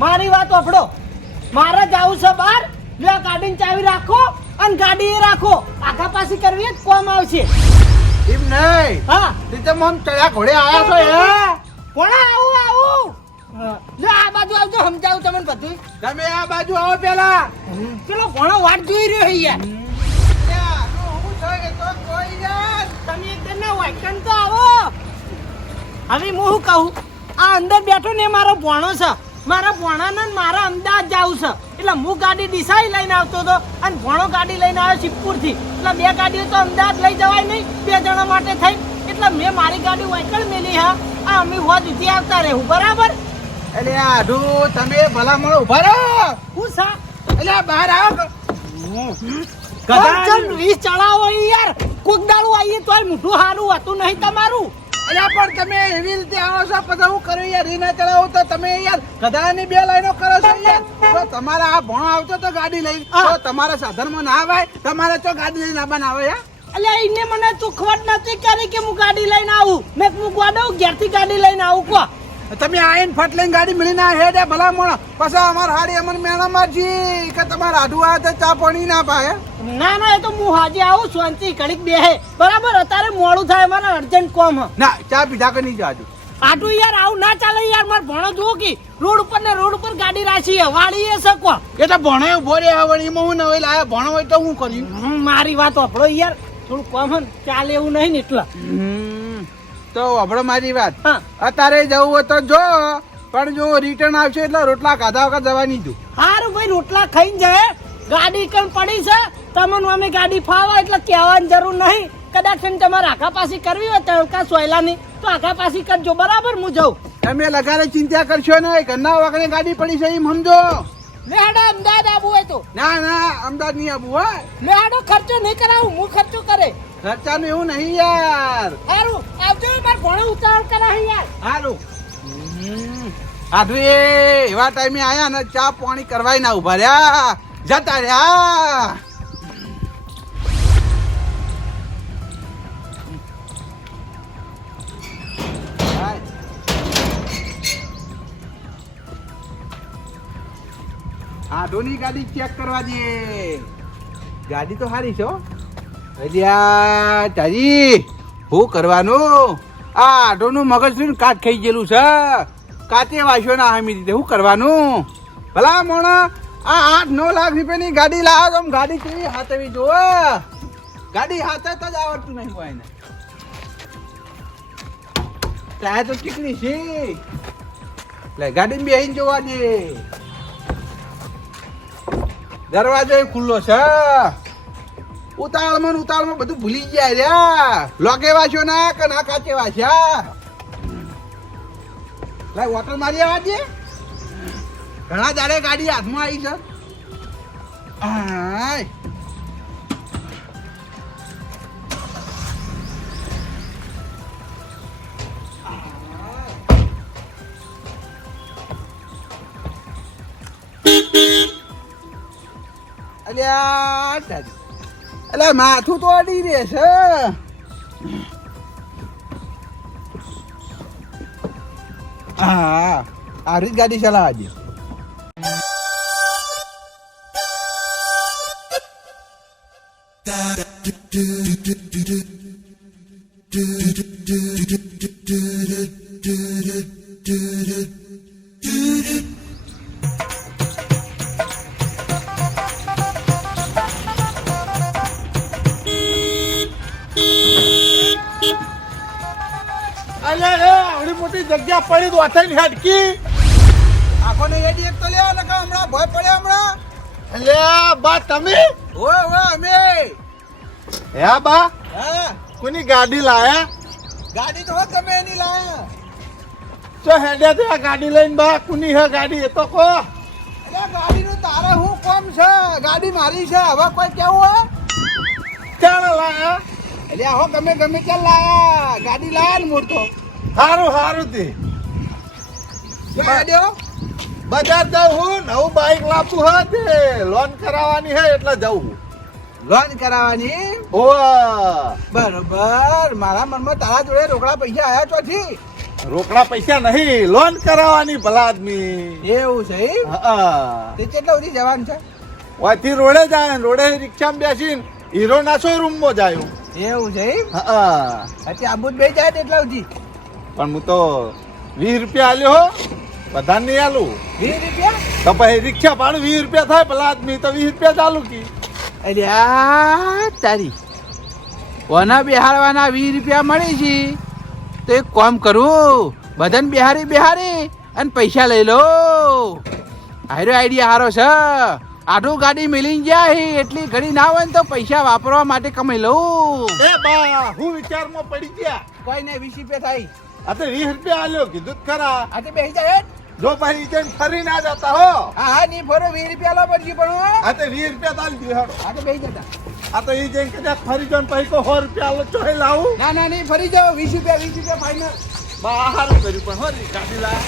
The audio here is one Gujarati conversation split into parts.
મારી વાત ઓફડો, મારે જાવું છે બહાર. લ્યો ગાડીની ચાવી રાખો અને ગાડી એ રાખો. આગા પાછી કરવી જ કોમ આવશે. એમ નહીં. હા રીતે મમ ચડ્યા ઘોડે આયા છો હે? કોણ આવું? લ્યો આ બાજુ આવજો, સમજાવું તમને બધું. તમે આ બાજુ આવો પેલા. પેલો ઘણો વાટ જોઈ રહ્યો છે યાર. હું છે કે તો કોઈ યાર. તમે એકદમ ના વાયકન તો આવો. હવે હું શું કહું, આ અંદર બેઠો ને મારો ભોણો છે. મારા ભોણાને મારા અમદાવાદ જાવું છે. એટલે હું ગાડી ડીસાઈ લઈને આવતો હતો અને ભોણો ગાડી લઈને આવ્યો શિવપુરથી. એટલે બે ગાડીઓ તો અમદાવાદ લઈ જવાય નહીં, બે જણા માટે થઈ. એટલે મેં મારી ગાડી વાયકલ મેલી. હા આ અમે હોજ ઉધી આવતા રહેવું, બરાબર? એટલે આડુ તમે ભલામણ ઉભા રહો. હું સા એટલે બહાર આવો. ચલ વીસ ચડાવો યાર. કોક દાડું આવીએ તોય મોઢું સારું હતું નહીં તમારું. એટલે પણ તમે એવી રીતે આવો છો, પછી હું કરું યાર? એ ના ચડાવો તો તમે યાર ગધાની બે લાઈનો કરો છો યાર. તો તમારા આ ભણો આવતો તો ગાડી લઈ, તો તમારા સાધનમાં ના આવે, તમારે તો ગાડી લઈને આવવાના આવે યાર. એટલે એને મને ચોખવટ નથી કરી કે હું ગાડી લઈને આવું. મેં હું ગોડો ઘેરથી ગાડી લઈને આવું. કો તમે આઈને ફટ લઈને ગાડી મળીને હેડે ભલામણ. પછી અમાર હાડી અમને મેણામાં જી કે તમારા આડું આવે તો ચા પાણી ના પાય. ના ના, એ તો હું હાજે આવું શાંતિ ઘડીક બેહે, બરાબર? અત્યારે મોડું થાય, મને અર્જન્ટ કોમ હ. ના ચા પીધા કે નહીં જાજુ આટું યાર આવું ના ચાલે યાર. મારે ભણો જુઓ કે રોડ ઉપર ને રોડ ઉપર ગાડી રાખી વાળી એ શકો. એ તો ભણો ઉભો રે વળીમાં હું નવી લાયા. ભણો હોય તો હું કર્યું. મારી વાત ઓફળો યાર, થોડું કોમ હ ચાલે એવું નહીં ને એટલે. તો અભડો મારી વાત. હા અત્યારે જવું હોય તો જો, પણ જો રિટર્ન આવશે એટલે રોટલા ખાધા વખત જવાની છું. હારું ભાઈ, રોટલા ખાઈને જાય. ગાડી કણ પડી છે તમને, અમે ગાડી ફાવા એટલે કહેવાની જરૂર નહીં. કદાચ તમારે આખા પાછી કરવી હોય તડકા સોયલાની તો આખા પાછી કરજો, બરાબર? હું જાઉં. તમે લગાડે ચિંતા કરશો નહીં. ઘરના વાગણે ગાડી પડી છે એમ સમજો. લેહાડો અમદાવાદ આવું હોય તો. ના ના અમદાવાદ નહીં આવું હોય. લેહાડો ખર્ચો નહીં કરાવું, હું ખર્ચો કરે. ખર્ચાનું એવું નહીં યાર. હારું આવજો, મારે ભણો ઉતાવળ કરા યાર. હારું આધુ એ એવા ટાઈમે આયા ને ચા પાણી કરવાય ના ઉભા રહ્યા, જતા રહ્યા. આધોની ગાડી ચેક કરવા દે. ગાડી તો સારી છે. તારી શું કરવાનું? આ આઢોનું મગજ થયું કાચ ખાઈ ગયેલું છે. કાચે વાસ્યો ના હામી રીતે શું કરવાનું? ભલા મોણો આ 8-9 લાખ રૂપિયાની ગાડી લાવો તો ગાડી કેવી હાથવી જો. ગાડી હાથતા જ આવડતું નહીં હોય ને. ત્યાં તો ચીકણી છે. ગાડી બેહીને જોવા દે. દરવાજો ખુલ્લો છે. ઉતાળમાં બધું ભૂલી ગયા રહ્યા. લોકે વાંચ્યો ના કે ના કાચે વાંચ્યા. લાય વોટર મારી આવવા દે. ઘણા દાડે ગાડી હાથમાં આવી છે. હાય અલ્યા માથું તો અડી રે છે. હા આ રીત ગાડી ચલાવવા દે. આવડી મોટી જગ્યા પડી વાથાની હાડકી. આખો ને એડી એક તો લેવા લગા હમણાં ભય પડે હમણાં. એટલે બા તમે? ઓય ઓય અમે. હે બા? હા. કોની ગાડી લાયા? ગાડી તો તમે એની લાયા. તો હેડે તે આ ગાડી લઈને બા કોની હે ગાડી એ તો કો. એટલે ગાડીનું તારે હું કોમ છે? ગાડી મારી છે. હવે કોઈ કેવું હે? ચાલ લાયા. અલ્યા હો ગમે ચાલ લાયા ગાડી લાયા ને મોટો સારું તે બજાર જાઉં હું નવું બાઈક લાવતું હા તે લોન કરાવવાની હે એટલે જવું લોન કરાવવાની બરોબર મારા મનમાં તારા જોડે રોકડા પૈસા આયા ચોથી રોકડા પૈસા નહીં લોન કરાવવાની ભલા આદમી એવું છે તે કેટલા સુધી જવાનું છે વાથી રોડે જાય રોડે રિક્ષામાં બેસીને હીરોના શોરૂમમાં જાય એવું છે અત્યારે આબુદ બે જાય એટલા સુધી પણ હું તો 20 રૂપિયા આલ્યો હો બધા નહીં આલું 20 રૂપિયા તો પછી રિક્ષા ભાડું 20 રૂપિયા થાય ભલા આદમી તો 20 રૂપિયા ચાલુ કી અરે તારી કોના બિહારવાના 20 રૂપિયા મળી છે તો એક કામ કરું બધાને બિહારી અને પૈસા લઈ લો હારો આઈડિયા હારો છે આટલું ગાડી મિલી જાય એટલી ઘડી ના હોય ને તો પૈસા વાપરવા માટે કમાઈ લઉં એ બા હું વિચારમાં પડી ગયા કોઈ ને 20 રૂપિયા થાય આ તો 20 રૂપિયા આલ્યો કીધું ખરા આ તો બેસી જાય જો ભાઈ જેમ ફરી ના જતા હો હા ની ફરો 20 રૂપિયા લો પડજી પણ આ તો 20 રૂપિયા તાલ દીધો આ તો બેસી જતા આ તો ઈ જેમ કદાચ ફરી જન પછી કો 100 રૂપિયા લો ચોહે લાવું ના નહીં ફરી જાવ 20 રૂપિયા ફાઈનલ બહાર કર્યું પણ હો ગાડી લા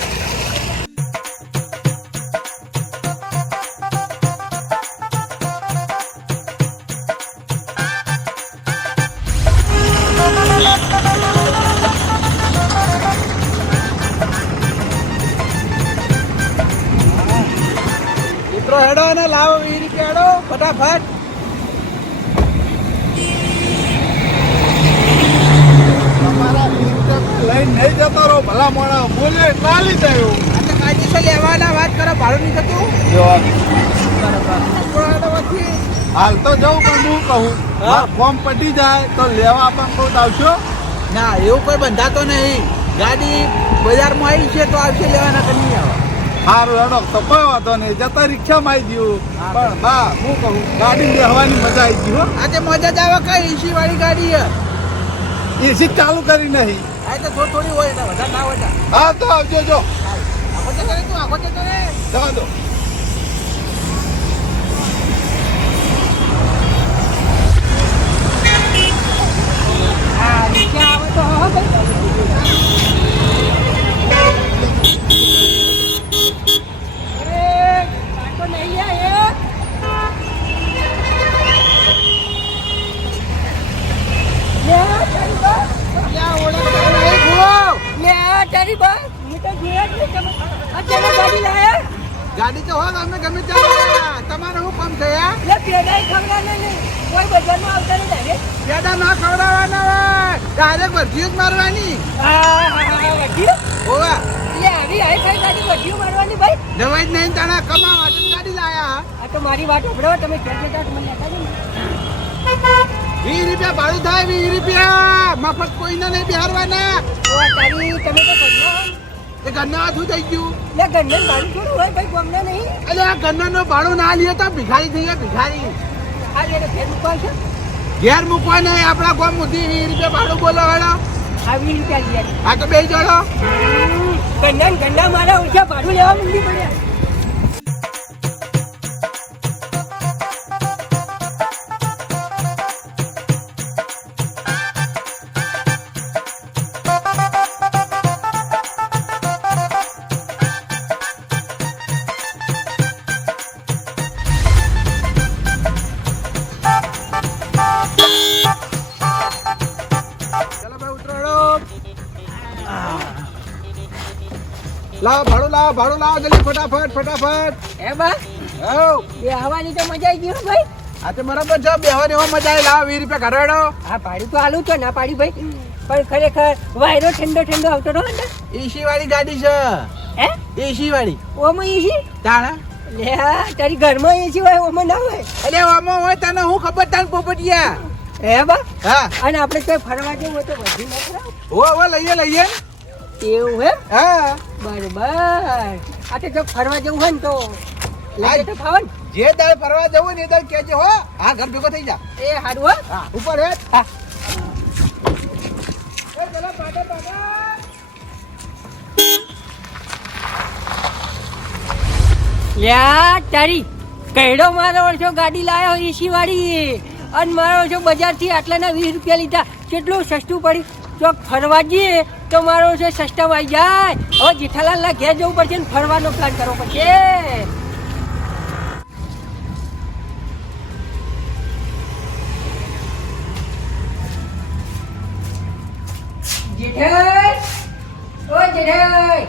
હેડો ને લાવો 20 રૂપિયા હેડો ફટાફટ તમારા 20 રૂપિયા લઈને નહીં જતો રહો ભલા મોણા બોલે ચાલી જાય આ તો કાયદેસર લેવાના વાત કરો ભાડું નહીં થતું હાલ તો જવું પણ હું કહું ફોર્મ પટી જાય તો લેવા પણ કોઈ આવશો ના એવું કોઈ બંધાતો નહીં ગાડી બજારમાં આવી છે તો આવશે લેવાના કે નહીં આવે સારું હેડો તો કોઈ વાંધો નહીં જતા રિક્ષામાં આવી ગયું પણ બા હું કહું ગાડી બેહવાની મજા આવી ગઈ હો આજે મજા જ આવે કઈ એસી વાળી ગાડી એસી ચાલુ કરી નહીં આ તો થોડી હોય ને વધારે ના હોય હા તો આવજો જો આખો તો કરે તું આખો તો કરે જવા દો હા રિક્ષા આવે તો હા ભાઈ ગાડી તો હોય અમે ગમે ત્યાં તમારે શું કામ થયા કોઈ બજારમાં આવતા નહીં પેડા ના ખવડાવવાના ડાયરેક્ટ વરજી જ મારવાની જવાય જ નહીં તાણા કમાવા ગાડી લાયા આ તો મારી વાત ઉભરો તમે 20 રૂપિયા ભાડું થાય 20 રૂપિયા મફત કોઈને નહીં બિહારવાના તમે તો એ ગન્ના શું થઈ ગયું ગન્ના ભાડું થોડું હોય ભાઈ ગમને નહીં અરે આ ગન્ના નો ભાડું ના લે તો ભિખારી થઈ ગયા ભિખારી ઘેર મૂકવા નહીં આપણા ગામ સુધી 20 રૂપિયા ભાડું બોલો હેડો 20 રૂપિયા હા તો બે જોડો ગન્ના મારા ઓછા ભાડું લેવા માંડી પડ્યા ભાડું લાવો જલ્દી ફટાફટ એ બા બેહવાની તો મજા આવી ગઈ ભાઈ આ તો બરાબર છે બેહવાની એવો મજા આવી લાવો 20 રૂપિયા ઘરેડો હા ભાડું તો આલું તો ના પાડી ભાઈ પણ ખરેખર વાયરો ઠંડો આવતો રહો ને એસી વાળી ગાડી છે હે એસી વાળી ઓમાં એસી તાણા લે તારી ઘરમાં એસી હોય ઓમાં ના હોય અરે ઓમાં હોય તને હું ખબર તાર પોપટિયા હે બા હા અને આપણે કોઈ ફરવા જવું હોય તો વધી ના કરાવ લઈએ એવું હે હા બરાબર આ તો જો ફરવા જવું હોય ને તો લાગે તો ફાવન જે દાળ ફરવા જવું ને એ દાળ કેજે હો હા ઘર ભેગો થઈ જા એ હારું હો હા ઉપર હે હા એ ચલો પાડા યા તારી કઈડો મારો વર્ષો ગાડી લાયો એસી વાળી અને મારો છો બજારથી આટલાના 20 રૂપિયા લીધા, કેટલું સસ્તું પડ્યું. જો ફરવા જઈએ તો મારો છે સસ્તામાં આવી જાય. હવે જેઠાલાલના ઘેર જવું પડશે ને ફરવાનો પ્લાન કરવો પડશે. જેઠાઈ, ઓ જેઠાઈ,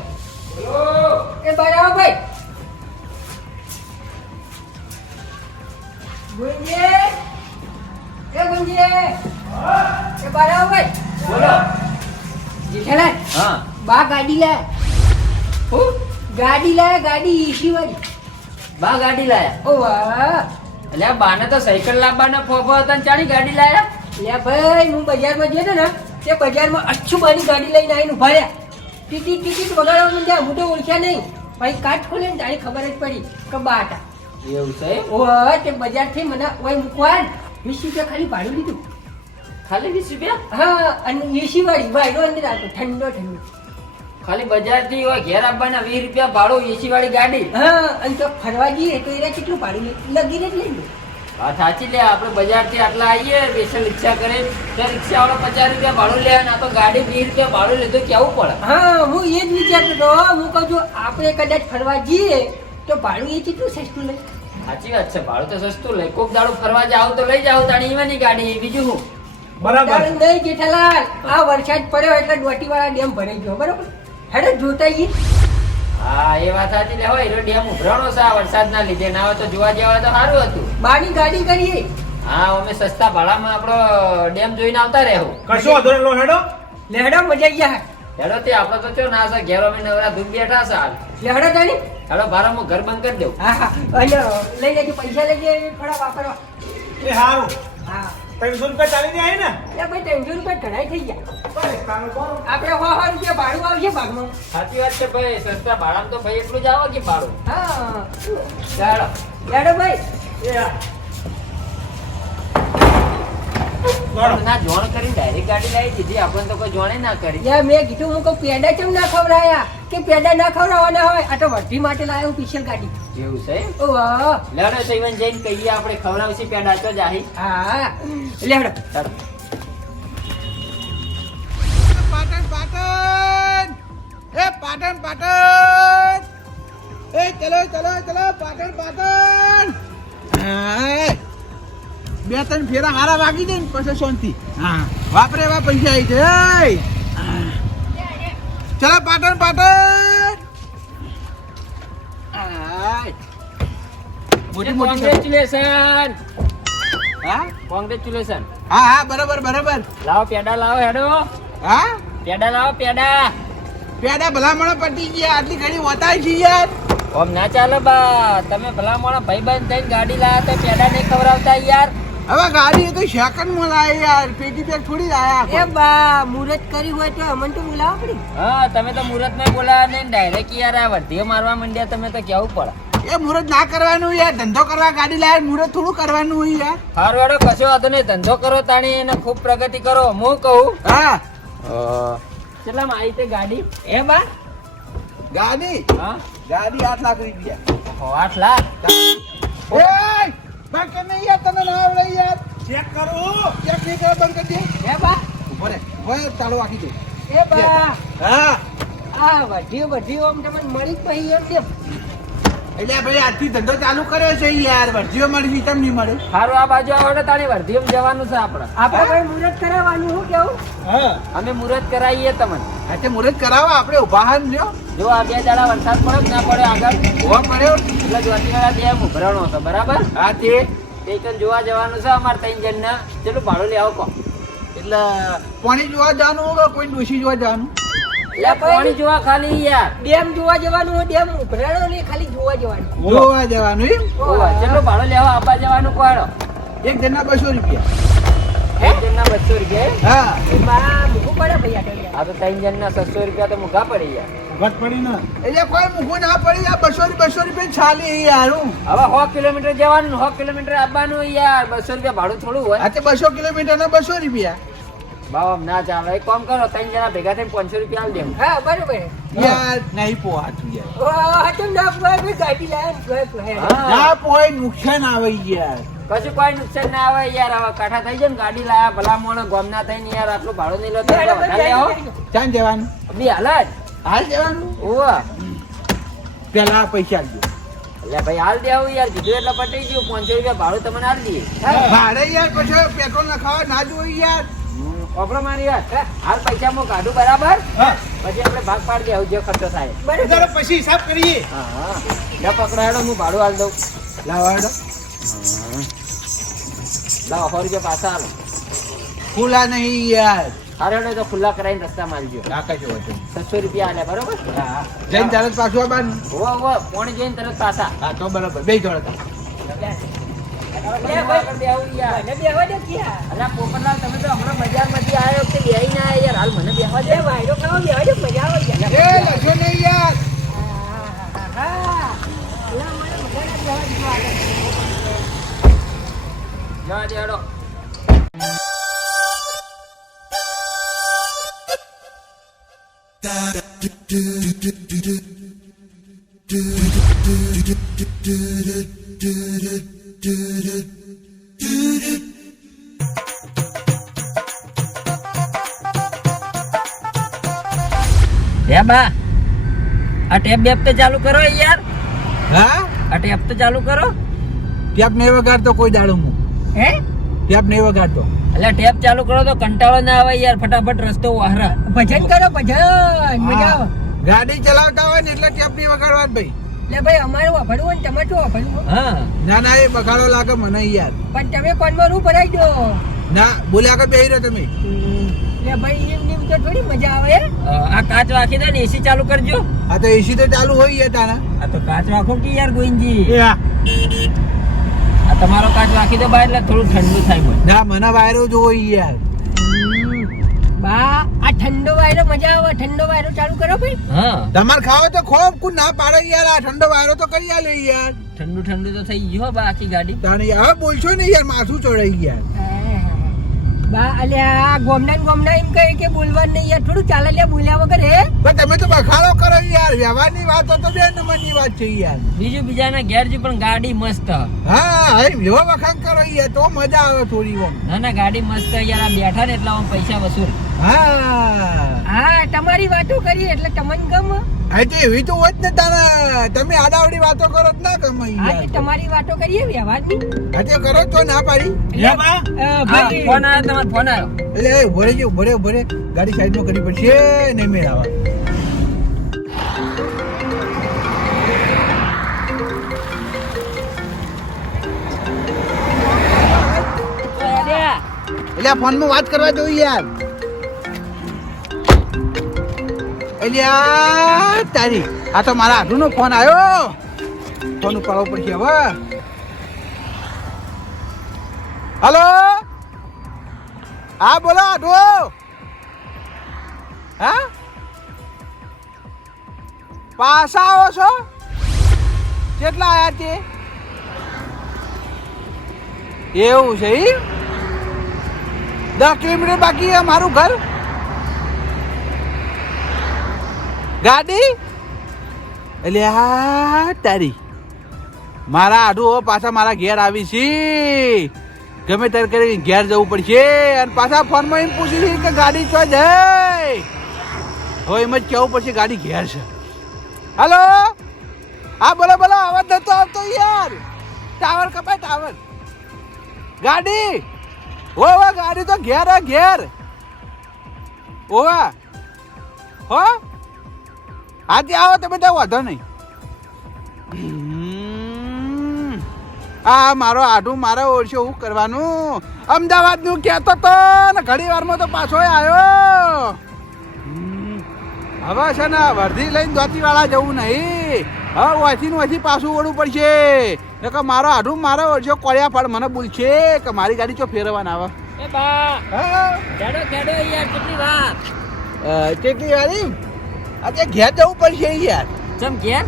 એ બહાર આવો ભાઈ. ગુંજે, એ ગુંજે, એ બહાર આવો ભાઈ. બોલો. જેઠાલાલ, હા. બા ગાડી લાયા. હું? ગાડી લાયા, ગાડી એસી વાળી. બા ગાડી લાયા. ઓ વાહ. એટલે આ બાને તો સાયકલ લાવવાના ફોફો હતા ને ચાની ગાડી લાયા. લે ભાઈ, હું બજારમાં ગયો હતો ને તે બજારમાં અચ્છુબાની ગાડી લઈને આવીને ઉભા રહ્યા. ટિકિટ વગાડવા માંડ્યા. હું તો ઓળખ્યા નહીં. ભાઈ કાચ ખોલે ને તારી ખબર જ પડી કે બા હતા. એવું છે? ઓહ, તે બજારથી મને ઓય મૂકવા 20 રૂપિયા ખાલી ભાડું લીધું. ખાલી 20 રૂપિયા? હા, અને એસી વાળી વાયરો અંદર આવતો, ઠંડો ઠંડો. ખાલી બજારથી હોય ઘેર આવવાના 20 રૂપિયા ભાડું, એસી વાળી ગાડી. હા, અને તો ફરવા જઈએ તો એના કેટલું ભાડું લગીને જ લઈ લો. વાત સાચી લે. આપણે બજારથી આટલા આવીએ, સ્પેશિયલ રિક્ષા કરે તો રિક્ષાવાળો 50 રૂપિયા ભાડું લે અને આ તો ગાડી 20 રૂપિયા ભાડું લીધું, કેવું પડે? હા, હું એ જ વિચારતો હતો. હું કહું છું આપણે કદાચ ફરવા જઈએ તો ભાડું એ કેટલું સસ્તું લે. સાચી વાત છે, ભાડું તો સસ્તું લે. કોક દાડો ફરવા જાવ તો લઈ જાવ, તાણી ઈવાની ગાડી, બીજું શું? તારે નહીં જેઠાલાલ, આ વરસાદ પડ્યો એટલે ડોટીવાળા ડેમ ભરાઈ ગયો, બરોબર? હેડે જોતા આવીએ. હા, એ વાત સાચી લે. હોય ડેમ ઉભરાણો છે આ વરસાદના લીધે. ના હોય તો જોવા જવા તો સારું હતું. બાની ગાડી કરીએ. હા, અમે સસ્તા ભાડામાં આપણો ડેમ જોઈને આવતા રહેવું. કશો વાંધો નહીં, લો હેડો. લેહડો મજા આવી જાય. હેડો તે આપણે તો ચો ના છે, ઘેરો અમે નવરા ધૂપ બેઠા છે હાલ. લેહડો તાણી. હેડો ભાડામાં ઘર બંધ કરી દઉં. હા, અને લઈ જજો, પૈસા લઈ જઈએ થોડા વાપરવા. એ હારું. હા, 300 રૂપિયા ચાલી જાય ને? એ ભાઈ 300 રૂપિયા ઘણાય થઈ ગયા. બસ, કામ કરો. આપણે 100 રૂપિયા ભાડું આવશે ભાગમાં. સાચી વાત છે ભાઈ, સસ્તા ભાડામાં તો ભાઈ એટલું જ આવે કે ભાડું. હા, ચાલો. લેહડો ભાઈ. એ હા. ના જોણ કરી ડાયરેક્ટ ગાડી લાવી દીધી, આપણને તો કોઈ જોણે ના કરી. યા મેં કીધું હું કહું પેડા કેમ ના ખવડાયા કે પેડા ના ખવડાવવાના હોય, આ તો વર્ધી માટે લાવ્યો સ્પેશિયલ ગાડી. એવું છે? ઓ વાહ. લેડો સઈવન જઈને કહીએ આપણે ખવડાવશી પેડા તો જાહી. હા, લેહડો. ચાલો. પાટણ પાટણ, એ પાટણ પાટણ, એ ચલો ચલો ચલો પાટણ પાટણ. હા, 2-3 ફેરા હારા વાગી જાય ને પછી શાંતિ. હા, વાપરે એવા પૈસા આવી જાય. ચલો પાટણ પાટણ. મોટી મોટી કોંગ્રેચ્યુલેશન. હા કોંગ્રેચ્યુલેશન. હા હા, બરાબર બરાબર. લાવો પેડા લાવો. હેડો હા, પેડા લાવો પેડા. પેડા ભલામણો પટી ગયા, આટલી ઘડી વતાય છે યાર. ઓમ ના ચાલે બા, તમે ભલા મોણા ભાઈબંધ થઈને ગાડી લાયા તો પેડા નહીં ખવડાવતા યાર. હવે ગાડી એ તો સેકન્ડમાં લાવી યાર, પેટી પેક થોડી લાયા. એ બા મુહૂર્ત કરી હોય તો અમને તો બોલાવવા પડી. હા, તમે તો મુહૂર્ત માં બોલાવા નહીં, ડાયરેક્ટ યાર આ વર્ધીઓ મારવા માંડ્યા. તમે તો કેવું પડે. એ મુહૂર્ત ના કરવાનું યાર, ધંધો કરવા ગાડી લાયા, મુહૂર્ત થોડું કરવાનું હોય યાર. હારું હેડો, કશો વાંધો નહીં, ધંધો કરો તાણી એને ખૂબ પ્રગતિ કરો. હું કહું હા, કેટલામાં આવી તે ગાડી? એ બા ગાડી હા, ગાડી 8 લાખ રૂપિયા. 8 લાખ. એ બા કેમ યાર, તને ના આવડે યાર. ચેક કરો, ચેક નહીં કરે બંધ કરી દે. એ બા ઉભો રે, હવે ચાલો વાકી દે. એ બા હા, આ વધીઓ આમ તમને મળી જ પછી એમ કેમ? એટલે ભાઈ આજથી ધંધો ચાલુ કર્યો છે યાર, વર્જીઓ મળી તમ નહીં મળે. હારું, આ બાજુ આવો ને તાણી વર્ધીઓમાં જવાનું છે આપણે. આપણે કોઈ મુહૂર્ત કરાવવાનું શું કેવું? હા, અમે મુહૂર્ત કરાવીએ તમને. આજે મુહૂર્ત કરાવો, આપણે ઉભા હાન લ્યો. જો આ 2 દાડા વરસાદ પડ્યો કે ના પડ્યો આગળ, ઉભા પડ્યો. એટલે જ્યોતિવાળા ડેમ ઉભરાણો હતો, બરાબર? હા, તે સ્ટેશન જોવા જવાનું છે અમારે 3 જણના. ચેટલું ભાડું લે આવો કહો. એટલે પાણી જોવા જવાનું હોય કે કોઈ ડોશી જોવા જવાનું? એટલે પાણી જોવા ખાલી યાર. ડેમ જોવા જવાનું હોય, ડેમ ઉભરાણો ને ખાલી જોવા જવાનું. જોવા જવાનું એમ? ઓવા, ચેટલું ભાડું લેવા આવવા જવાનું કોડો? એક જણના 200 રૂપિયા. એક જણના 200 રૂપિયા. હા, એમાં મૂકવું પડે ભાઈ આટલે. આ તો 3 જણના 600 રૂપિયા તો મૂઘા પડી યાર. ઘટ પડી ને એટલે કોઈ મૂકવું ના પડી. આ 200 રૂપિયા ચાલી યાર. હું હવે 100 કિલોમીટર જવાનું, 100 કિલોમીટર આવવાનું યાર. 200 રૂપિયા ભાડું થોડું હોય. આ તે 200 કિલોમીટર ના 200 રૂપિયા બાબા ના ચાલે. એક કામ કરો, 3 જણા ભેગા થઈને 500 રૂપિયા આલી દેવું. હા બરોબર. યાર નહીં પોહાતું યાર. ઓ હાચું ના ભાઈ ગાડી લાયા હા. ના પોય નુકસાન આવે યાર. કશું કોઈ નુકસાન ના આવે યાર. હવે કાઠા થઈ જાય ને ગાડી લાયા ભલા મોણો ગોમના થઈને યાર આટલું ભાડું નહીં લો તો વધારે લેવો. ચાન જવાનું બી હાલ જ. હાલ જવાનું ઓવા પેલા પૈસા આપજો. એટલે ભાઈ હાલ દેવું યાર કીધું એટલે પટી ગયું. 500 રૂપિયા ભાડું તમને હાલ દઈએ. ભાડે યાર પછી પેટ્રોલ ના ખાવા ના જોઈ યાર. ઓપડો મારી વાત. હાલ પૈસા હું કાઢું બરાબર હા પછી આપણે ભાગ પાડી દેવું જે ખર્ચો થાય. બરાબર પછી હિસાબ કરીએ. હા હા લે પકડાડો હું ભાડું હાલ દઉં. લાવાડો લાવો 100 રૂપિયા પાછા હાલો. ખુલા નહીં યાર. હારે હેડો તો ખુલ્લા કરાવીને રસ્તા મારજો. કાકા જો હતો 600 રૂપિયા આલે બરોબર. હા જઈને તરત પાછું આવવાનું. હોવા હોવા પોણી જોઈને તરત પાછા. હા તો બરાબર બે જોડે મને બેહવા દે ક્યાં? અલા પોપટલાલ તમે તો હમણાં બજારમાંથી આવ્યો વખતે બેહી ના આવ્યા યાર. હાલ મને બેહવા દે. વાયરો ખાવા બેહવા દે, મજા આવે છે. એ લખો નહીં યાર. હા. એલા મને મજા નથી આવવા દીધો આગળ. જવા દે હેડો. બા આ ટેપ બેપ તો ચાલુ કરો યાર. હા આ ટેપ તો ચાલુ કરો. ટેપ નહીં વગાડતો કોઈ દાડો હું. હે? ટેપ નહીં વગાડતો. એટલે ટેપ ચાલુ કરો તો કંટાળો ના આવે યાર. ફટાફટ રસ્તો વાહરા. ભજન કરો ભજન, મજા આવે. ગાડી ચલાવતા હોય ને એટલે ટેપ નહીં વગાડવા ભાઈ. લે ભાઈ અમારે વાપરવું હોય ને તમારે શું વાપરવું? હા ના ના એ બગાડો લાગે મને યાર. પણ તમે કોનમાં રૂ ભરાઈ દો. ના બોલ્યા કે બેહી રહ્યો તમે. લે ભાઈ એમ તો થોડી મજા આવે. આ કાચ વાખી દે ને એસી ચાલુ કરજો. આ તો એસી તો ચાલુ હોય યાર તારા. આ તો કાચ વાખો કે યાર ગોવિંદજી. હા. આ તમારો કાચ વાખી દો બહાર એટલે થોડું ઠંડુ થાય મને. ના મને વાયરો જોવો યાર. બા આ ઠંડો વાયરો મજા આવે. ઠંડો વાયરો ચાલુ કરો ભાઈ. હા તમારે ખાવો તો ખોબ કુ ના પાડે યાર. આ ઠંડો વાયરો તો કરી આલે યાર. ઠંડુ ઠંડુ તો થઈ ગયો બા આખી ગાડી. તાણે હવે બોલશો ને યાર માથું ચડાઈ યાર. બા અલ્યા ગોમના એમ કહે કે બોલવાનું નહીં યાર. થોડું ચાલે લ્યા બોલ્યા વગર હે. પણ તમે તો બખાડો કરો યાર. વ્યવહારની વાત તો બે નંબરની વાત છે યાર. બીજું બીજાના ઘેર જી પણ ગાડી મસ્ત. હા એવો વખાણ કરો યાર તો મજા આવે થોડી વાર. ના ના ગાડી મસ્ત યાર. આ બેઠા ને એટલા આમ પૈસા વસૂલ. હા હા તમારી વાતો કરી એટલે તમને ગમે. હા તો એવી તો હોત ને તારા. તમે આડાવડી વાતો કરો જ ના ગમે હા યાર. તો તમારી વાતો કરીએ વ્યવહારની. હા તો કરો તો ના પાડી. ભાઈ ફોન આવ્યો તમારો ફોન આવ્યો. એટલે ભરે ગાડી સાઈડમાં કરી પડશે નહીં મેળ આવે. એટલે આ ફોનમાં વાત કરવા જોઈએ યાર. એટલે તારી આ તો મારા આધુનો ફોન આવ્યો. ફોન ઉપાડવો પડશે હવે. હલો હા બોલો આધુ. હા પાછા આવો છો? કેટલા આયા તે? એવું છે ઈ? 10 કિલોમીટર બાકી છે મારું ઘર. ગાડી એટલે આ તારી મારા આડું પાછા મારા ઘેર આવી છે. ગમે ત્યારે કરી ઘેર જવું પડશે. અને પાછા ફોનમાં એમ પૂછ્યું કે ગાડી ચો જાય. હવે એમ જ કહેવું પડશે ગાડી ઘેર છે. હલો હા બોલો બોલો. અવાજ નતો આવતો યાર. ટાવર કપાય ટાવર. ગાડી ઓવા ગાડી તો ઘેર ઘેર ઓવા હો. આજે આવો તમે તો વાંધો નહીં. આ મારો આઢું મારા ઓળશો શું કરવાનું. અમદાવાદ નું કહેતો તો ને ઘડી વારમાં તો પાછો આવ્યો. હવે છે ને વર્ધી લઈને ધોતીવાળા જવું નહીં. હવે ઓછી ને ઓછી પાછું વળવું પડશે. કે મારો આઢું મારા ઓળશો કોળિયા ફળ મને બોલશે કે મારી ગાડી ચો ફેરવવાના આવે. એ બા હા કેડો યાર કેટલી વાર. કેટલી વારી આજે ઘેર જવું પડશે યાર. ચમ ઘેર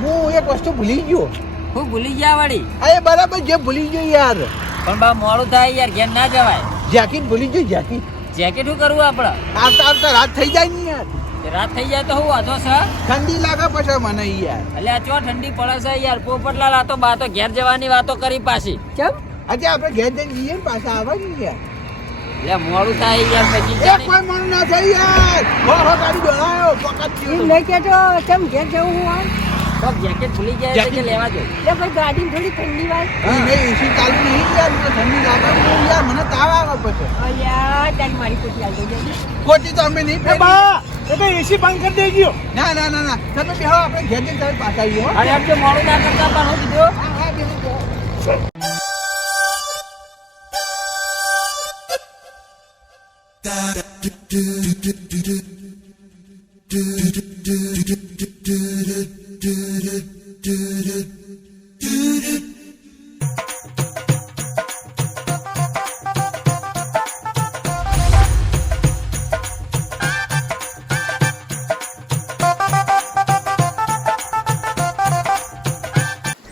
હું એક વસ્તુ ભૂલી ગયો. હું ભૂલી ગયા વાળી. અરે બરાબર જે ભૂલી ગયો યાર. પણ બા મોડું થાય યાર ઘેર ના જવાય. જેકેટ ભૂલી ગયો જેકેટ. જેકેટ શું કરવું આપણે. આવતા આવતા રાત થઈ જાય ને યાર. રાત થઈ જાય તો હું વાંધો છે ઠંડી લાગે પછી મને યાર. એટલે આ ચો ઠંડી પડે છે યાર. પોપટલાલ આ તો બા તો ઘેર જવાની વાતો કરી પાછી. ચમ આજે આપણે ઘેર જઈને જઈએ ને પાછા આવે ને યાર. એટલે મોડું થાય યાર પછી એ કોઈ મન ના થઈ યાર. હો ગાડી દોડાયો ફકત એમ થયું. નહીં કહેતો ચમ ઘેર જવું હું આમ તો જેકેટ ભૂલી જાય છે કે લેવા દો. એટલે ભાઈ ગાડી થોડી ઠંડી વાય નહીં એસી ચાલુ નહીં યાર. મને ઠંડી લાગે ને યાર. મને તાવ આવે પછી. અલ્યા તારી મારી કોટી આલ દે ખોટી તો અમે નહીં એ પહેરી. બા એ તો એસી બંધ કરી દેજો. ના ના ના ના તમે બેહો આપણે ઘેર જઈને તમે પાછા આવીએ હો. અરે આમ જો મોડું ના કરતા પણ હું કીધું હા હા બેહો બેહો.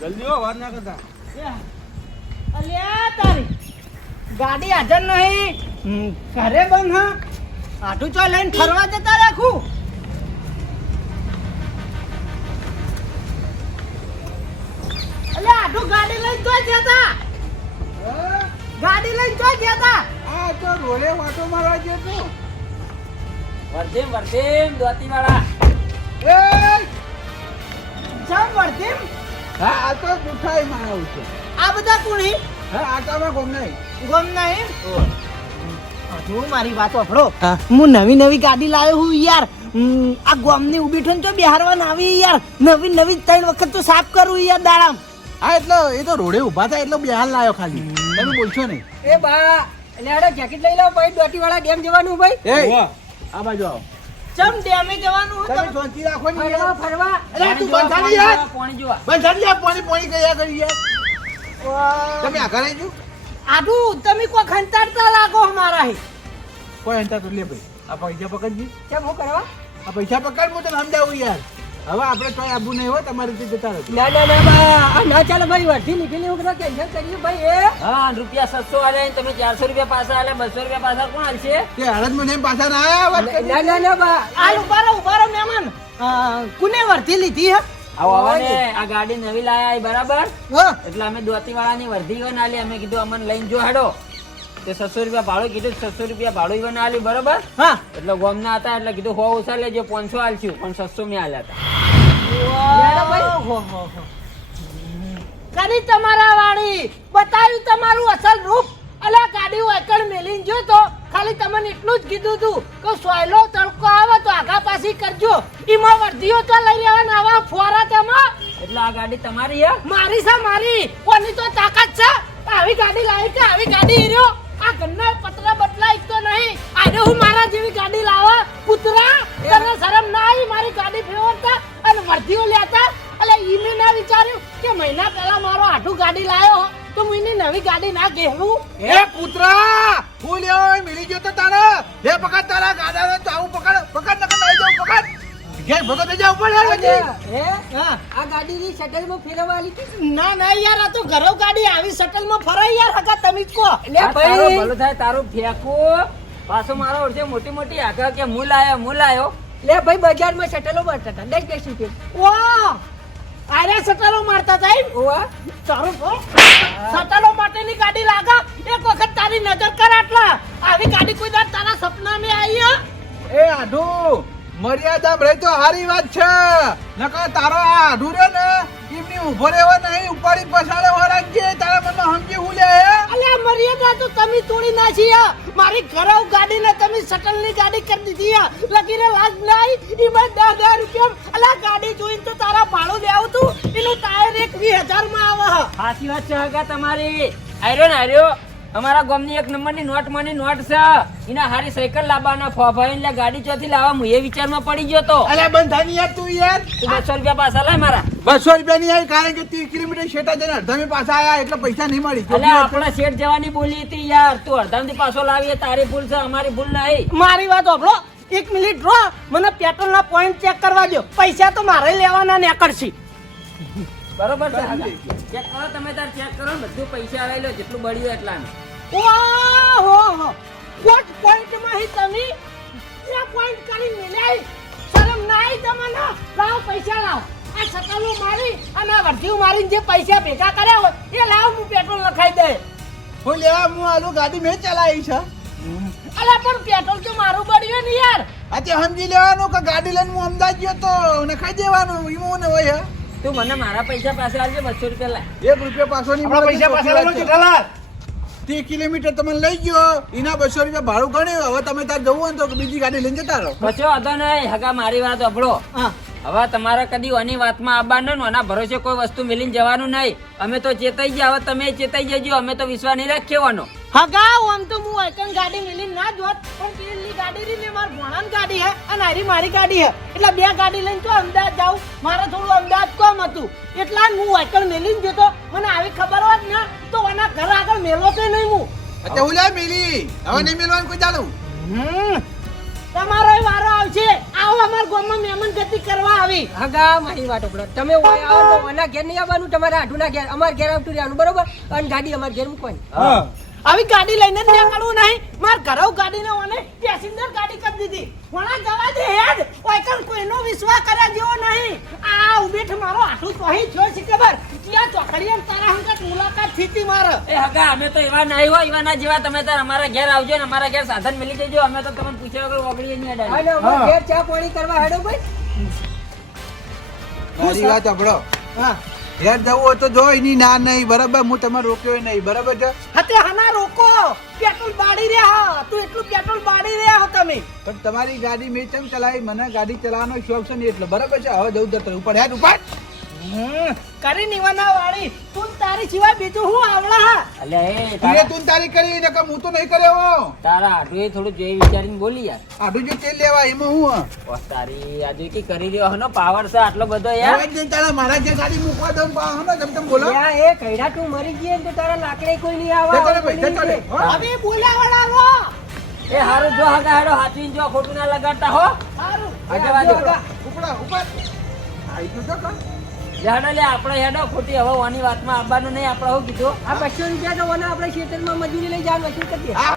જલ્દી હો વાર ના કરતા. અલ્યા તારી ગાડી હાજર નહીં. ઘરે બંધ હા આટું ચો લઈને ફરવા જતા રાખું. અલ્યા આટું ગાડી લઈને તો જતા. ગાડી લઈને તો જતા. આ તો રોડે વાટો મારવા ગયો તો. વર્ધીમ વર્ધીમ દોતીવાળા. એ જમ વર્ધીમ હા આ તો દુખાઈ મારું છે. આ બધા કુણી હા આટામાં ગમ નહીં. ગમ નહીં. હજુ મારી વાત સાંભળો. હું નવી નવી ગાડી લાવ્યો હું યાર. આ ગોમની ઊભી થઈને તો બિહારવા આવી યાર. નવી નવી 3 વખત તો સાફ કરું યાર દાડામ. હા એટલે એ તો રોડે ઊભા થાય એટલે બેહાલ લાયો ખાલી. તમે બોલશો નહીં. એ બા એટલે આડો જેકેટ લઈ લાવ ભાઈ દોટી વાળા ડેમ જવાનું ભાઈ એ આ બાજુ આવો. ચમ ડેમે જવાનું તમે હતું. શાંતિ રાખો ને ફરવા યાર. ફરવા અરે તું બંધ થાની યાર. પાણી જોવા. બંધ થાની યાર. પાણી પાણી કયા કરી યાર. તમે આ ઘરે જો. આડું તમે કોઈ ખંતાડતા લાગો મારા હે. કોઈ અંતર તો લે ભાઈ. આ પૈસા પકડજી. ચમ હું કરવા આ પૈસા પકડ હું તને સમજાવું યાર. હવે આપણે કોઈ આબુ નહીં હોય તમારી રીતે જતા રહો. ના ના ના બા આ ના ચાલે ભાઈ વર્ધી નીકળી વખત કેન્સલ કર્યું ભાઈ એ હા રૂપિયા 700 આલે તમે 400 રૂપિયા પાછા આલે 200 રૂપિયા પાછા કોણ આલશે? તે હળદમાં ને પાછા ના આયા વાત કરી. ના ના ના બા આ ઉભારો મહેમાન. કુને વર્ધી લીધી હે? આવો આવો ને આ ગાડી નવી લાયા બરાબર હા. એટલે અમે દોતીવાળાની વર્ધી ઈવન આલી. અમે કીધું અમને લઈને જો હાડો તે 600 રૂપિયા ભાડું કીધું. 600 રૂપિયા ભાડું ઈવન આલી બરાબર. હા. એટલે ગોમના હતા એટલે કીધું 100 ઓછા લેજો 500 આલશું પણ 600 મેં આલ્યા હતા. હો. કરી તમારા વાળી બતાવ્યું તમારું અસલ રૂપ. અલા ગાડી એકડ મેલીને જો તો ખાલી તમને એટલું જ કીધું તું કે સોયલો તડકો આવે તો આગા પાછી કરજો. ઈમાં વર્ધીઓ તો લઈ લેવાના આવા ફોરા તેમાં. એટલે આ ગાડી તમારી હે? મારી છે મારી. કોની તો તાકાત છે આવી ગાડી લાવી કે આવી ગાડી હીર્યો. આ ઘરના પતરા બદલાય તો નહીં. આજે હું મારા જેવી ગાડી લાવા પુતરા તને શરમ ના આવી મારી ગાડી ફેરવતા અને વર્ધીઓ લેતા. એટલે ઈને ના વિચાર્યું કે મહિના પહેલા મારો આઠું ગાડી લાયો તો હું એની નવી ગાડી ના કહેવું. એ પુત્રા ફૂલ લેવો મિલી ગયો તો તારે. હે પકડ તારા ગાડાને તો આવું પકડ પકડ નકર લઈ જાવ પકડ. ઘેર ભગત જાવ પડે હે હા. આ ગાડીની શટલમાં ફેરવવા આલી હતી ના યાર આ તો ઘરો ગાડી આવી શટલમાં ફરાય યાર હકા તમે જ કહો. લે આ તારો ભાઈ ભલું થાય તારું ફેંકું પાછો મારો ઓળખે મોટી મોટી આગળ કે હું લાયો લે ભાઈ બજારમાં શટલો મારતા હતા 10 રૂપિયા વાહ આરે શટલો મારતા હતા એમ? ઓવા સારું કહો. શટલો માટેની ગાડી લાગા એક વખત તારી નજર કર આટલા. આવી ગાડી કોઈ દાડ તારા સપનામાં આવી હે? એ આઢુ મર્યાદા રહી તો હારી વાત છે. નકર તારો આ આઢુ રે ને એમની ઉભો રહેવા નહીં ઉપાડી પછાડે રાખજે. તારા મનમાં સમજી હું લે હે. અલ્યા મર્યાદા તો તમે તોડી નાખી હે. મારી ઘરવ ગાડીને તમે શટલની ગાડી કરી દીધી હે. લગીને લાજ નહીં ઈમાં 10,000 રૂપિયા. અલ્યા ગાડી જોઈને તો તારા ભાડું લેવું તું એનું ટાયર એક 20,000 માં આવે હે. સાચી વાત છે હગા તમારી. આર્યો અમારા ગામની 1 નંબરની નોટ છે. એના હારી સાયકલ લાવવાના ફોફાઈ એટલે ગાડી ચોથી લાવવા હું એ વિચારમાં પડી ગયો તો. અલ્યા બંધ થાની યાર તું યાર. તું 200 રૂપિયા પાછા લાય મારા. 200 રૂપિયા ની આવી કારણ કે 30 કિલોમીટર શેટા જઈને અડધામી પાછા આયા એટલે પૈસા નહીં મળી. અલ્યા આપણા શેઠ જવાની બોલી હતી યાર. તું અડધામથી પાછો લાવીએ તારી ભૂલ છે અમારી ભૂલ નહીં. મારી વાત સાંભળો 1 મિનિટ રો. મને પેટ્રોલના પોઈન્ટ ચેક કરવા દો. પૈસા તો મારે લેવાના નેકળશી. બરોબર છે ચેક કરો તમે તાર ચેક કરો ને બધું પૈસા આવી લો જેટલું બળ્યું એટલા. ઓહો કોટ પોઈન્ટ માં હી તમે ત્યાં પોઈન્ટ કરી મિલાઈ મને લાવ પૈસા લાવ આ સકલું મારી અને આ વર્ધીઓ મારીને જે પૈસા ભેગા કર્યા હોય એ લાવ હું પેટ્રોલ લખાઈ દે હું લે હું આલુ ગાડી મેં ચલાવી છે અલા પણ પેટ્રોલ તો મારું બળ્યું ને યાર અત્યારે સમજી લેવાનું કે ગાડી લઈને હું અમદાવાદ ગયો તો ને ખાઈ દેવાનું ઈમો ને હોય તું મને મારા પૈસા પાસે આવજે 200 રૂપિયા લાય. 1 રૂપિયા પાછો નહીં મળે. પૈસા પાછા લાવો જેઠાલાલ 30 કિલોમીટર તમને લઈ ગયો એના 200 રૂપિયા ભાડું ગણ્યું હવે તમે તાર જવું હોય ને તો બીજી ગાડી લઈને જતા રહો કશો વાંધો નહીં હગા મારી વાત સાંભળો. હા હવે તમારે કદી આની વાતમાં આવવાનું ને આના ભરોસે કોઈ વસ્તુ મિલીને જવાનું નહીં. અમે તો ચેતાઈ ગયા, હવે તમે ચેતાઈ જજો. અમે તો વિશ્વાસ નહીં રાખવાનો. હગાવ આમ તો હું એકન ગાડી મિલીને ના જોત પણ પેલી ગાડી રહી ને માર ભોણાની ગાડી હે અને આરી મારી ગાડી હે એટલે બે ગાડી લઈને તો અમદાવાદ જાઉં મારે થોડું અમદાવાદ કામ હતું એટલા હું એકન મિલીને જતો મને આવી ખબર હોત ને તો આના ઘર આગળ મેલો તો નહીં હું અત્યારે હું લે મિલી હવે નહીં મિલવાનું કોઈ ચાલુ તમારો વારો આવશે આવો અમાર ગામમાં મહેમાન ગતિ કરવા આવી હગા મારી વાત સાંભળો. તમે ઓય આવો તો આના ઘેર નહીં આવવાનું, તમારા આઢુના ઘેર અમાર ઘેર આવતું રહેવાનું, બરોબર? અને ગાડી અમાર ઘેર મૂકવાની. આવી ગાડી લઈને જ નીકળવું નહીં માર ઘરે ગાડીને ઓને પેસેન્જર ગાડી કરી દીધી વણા જવા દે હેડ ઓયકન કોઈનો વિશ્વાસ કર્યા જેવો નહીં આ ઉભેઠ મારો આઠું તોહી થયો છે ખબર ક્યાં ચોકડીએ તારા હંગત મુલાકાત થીતી મારે એ હગા અમે તો એવા નહીં હોય, એવા ના જેવા. તમે તાર અમારા ઘેર આવજો ને અમારા ઘેર સાધન મિલી જજો. અમે તો તમને પૂછ્યા વગર ઓગળીએ નહીં અડાડીએ. અને અમાર ઘેર ચા પાણી કરવા હેડો ભાઈ. મારી વાત સાંભળો હા ઘેર જવું હોય તો જો એની ના નહીં બરાબર હું તમારે રોક્યો નહીં બરાબર છે હતે હના રોકો પેટ્રોલ બાળી રહ્યા તું એટલું પેટ્રોલ બાળી રહ્યા હો તમે પણ તમારી ગાડી મેં કેમ ચલાવી મને ગાડી ચલાવવાનો શોખ છે ને એટલે બરાબર છે હવે જવું જતો ઉપર હેડ ઉપર કરી નીવાના વાળી તું તારી સિવાય બીજું હું આવડા હા અલ્યા એ તું તારા- તું તારી કરી ને હું તો નહીં કર્યો તારા આટલું થોડું જોઈ વિચારીને બોલી યાર. આડું જે તેલ લેવા એમાં હું બસ તારી આજે કી કરી રહ્યો હનો પાવર છે આટલો બધો યાર. હવે જ તારા મારા જે ગાડી મૂકવા દઉં હા ને તમે બોલો યા એ કઈડા તું મરી ગઈ ને તો તારા લાકડે કોઈ નહીં જતો રે આવા. ભાઈ જતો રે હો. હવે બોલ્યા વડા રો એ હારું જો હગા હેડો હાચવીને જો ખોટું ના લગાડતા હો. સારું આગળ વાજો. ઉપડા ઉપર આઈ ગયું તો કાં? હેડો લે આપણે હેડો ખોટી હવે ઓની વાતમાં આવવાનું નહીં. આપણે શું કીધું આ 200 રૂપિયા તો ઓના આપણે ખેતરમાં મજૂરી લઈ જવાનું વસૂલ કરી દે. આ